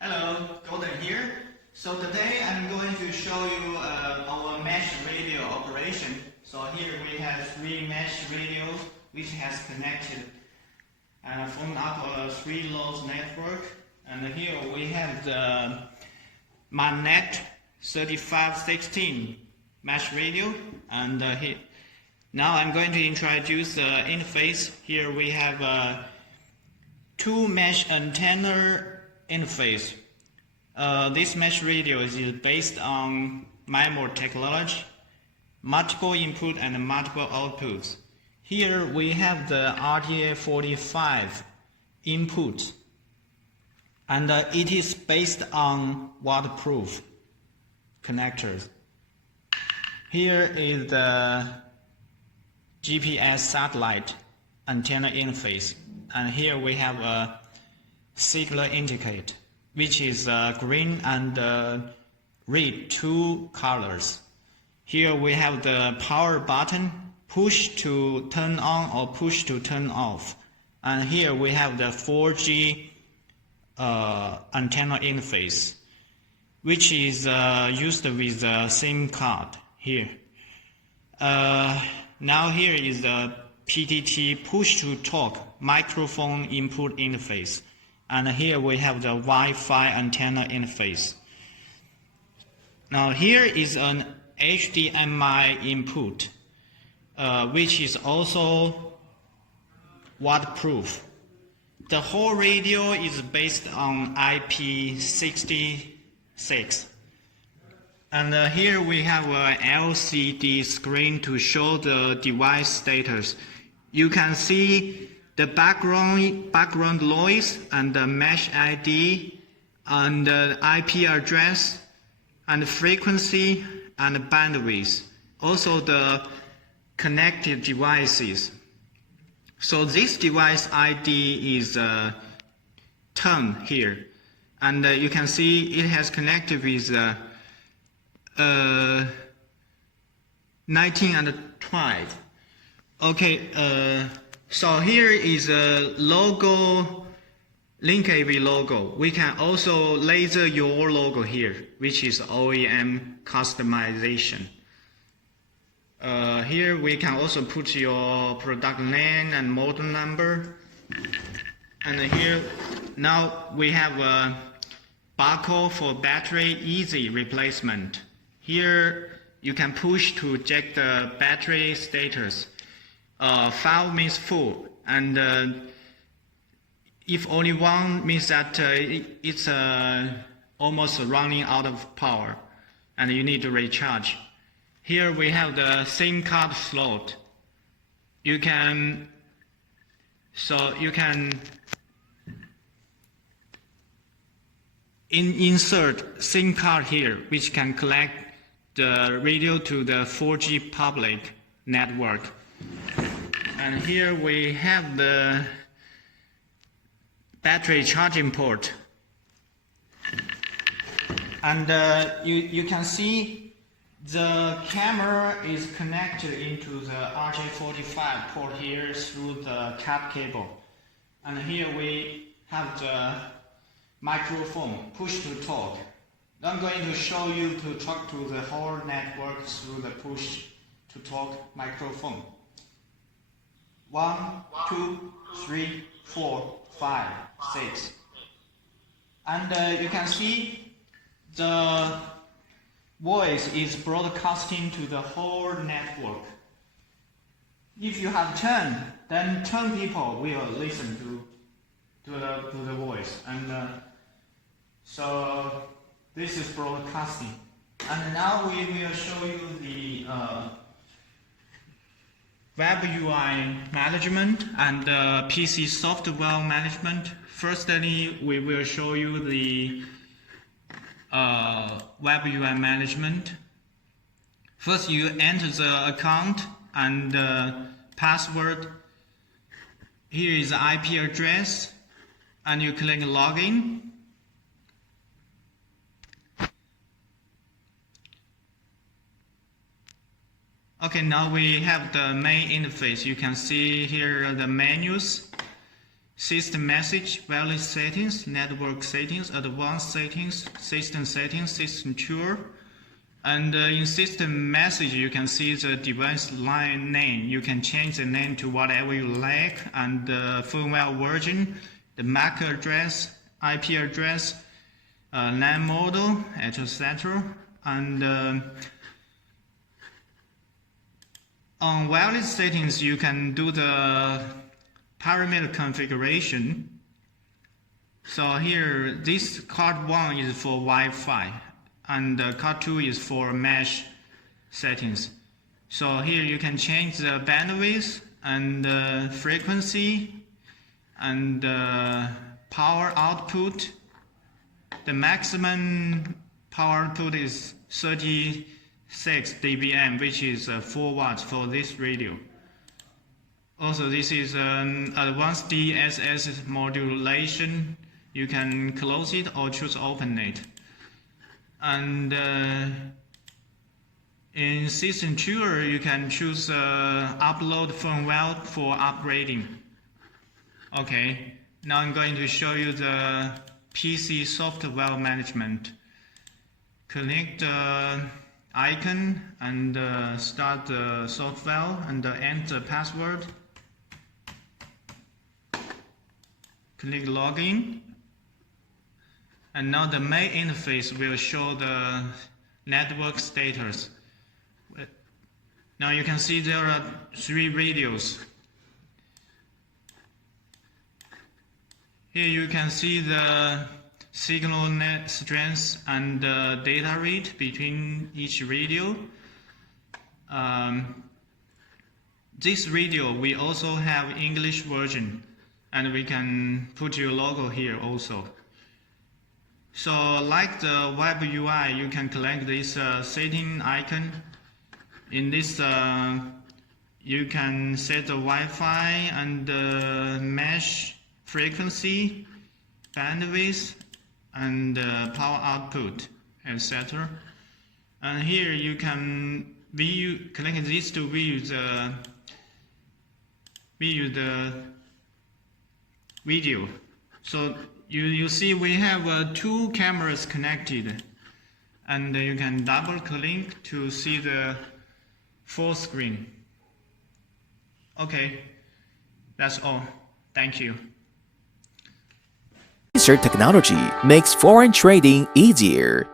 Hello, Golden here. So today I'm going to show you our mesh radio operation. So here we have 3 mesh radios which has connected and formed up a 3 nodes network. And here we have the MANET 3516 mesh radio. And now I'm going to introduce the interface. Here we have 2 mesh antenna interface. This mesh radio is based on MIMO technology, multiple input and multiple outputs. Here we have the RTA45 input, and it is based on waterproof connectors. Here is the GPS satellite antenna interface, and here we have a signal indicator, which is green and red 2 colors. Here we have the power button, push to turn on or push to turn off. And here we have the 4G antenna interface, which is used with the SIM card here. Now here is the PTT push to talk microphone input interface. And here we have the Wi-Fi antenna interface. Now here is an HDMI input, which is also waterproof. The whole radio is based on IP66. And here we have an LCD screen to show the device status. You can see the background noise and the mesh ID and the IP address and frequency and bandwidth. Also the connected devices. So this device ID is 10 here. And you can see it has connected with 19 and 12. Okay. So here is a logo, Link AV logo. We can also laser your logo here, which is OEM customization. Here we can also put your product name and model number. And here now we have a barcode for battery easy replacement. Here you can push to check the battery status. 5 means full, and if only 1 means that it's almost running out of power and you need to recharge. Here we have the SIM card slot. You can insert SIM card here, which can connect the radio to the 4G public network. And here we have the battery charging port. And you can see the camera is connected into the RJ45 port here through the cat cable. And here we have the microphone, push to talk. I'm going to show you to talk to the whole network through the push to talk microphone. 1, 2, 3, 4, 5, 6. And you can see the voice is broadcasting to the whole network. If you have 10, then 10 people will listen to the voice. And so this is broadcasting. And now we will show you the Web UI management and PC software management. Firstly, we will show you the Web UI management. First, you enter the account and password. Here is the IP address, and you click login. Okay, now we have the main interface. You can see here the menus. system message, wireless settings, network settings, advanced settings, system tour. And in system message, you can see the device line name. You can change the name to whatever you like, and the firmware version, the MAC address, IP address, LAN model, etc. And on wireless settings, you can do the parameter configuration. So here, this card 1 is for Wi-Fi, and card 2 is for mesh settings. So here you can change the bandwidth and frequency and power output. The maximum power output is 36 dBm, which is 4 watts for this radio. Also, this is an advanced DSS modulation. You can close it or choose open it. And in system tour, you can choose upload firmware for upgrading. Okay, now I'm going to show you the PC software management. Click the icon and start the software and enter password. Click login. And now the main interface will show the network status. Now you can see there are 3 radios. Here you can see the signal net strength and data rate between each radio. This radio, we also have English version, and we can put your logo here also. So like the web UI, you can click this setting icon. In this, you can set the Wi-Fi and mesh frequency, bandwidth, and power output, etc. And here you can click this to view the video. So you see we have 2 cameras connected, and you can double click to see the full screen. Okay, that's all. Thank you. Ecer technology makes foreign trading easier.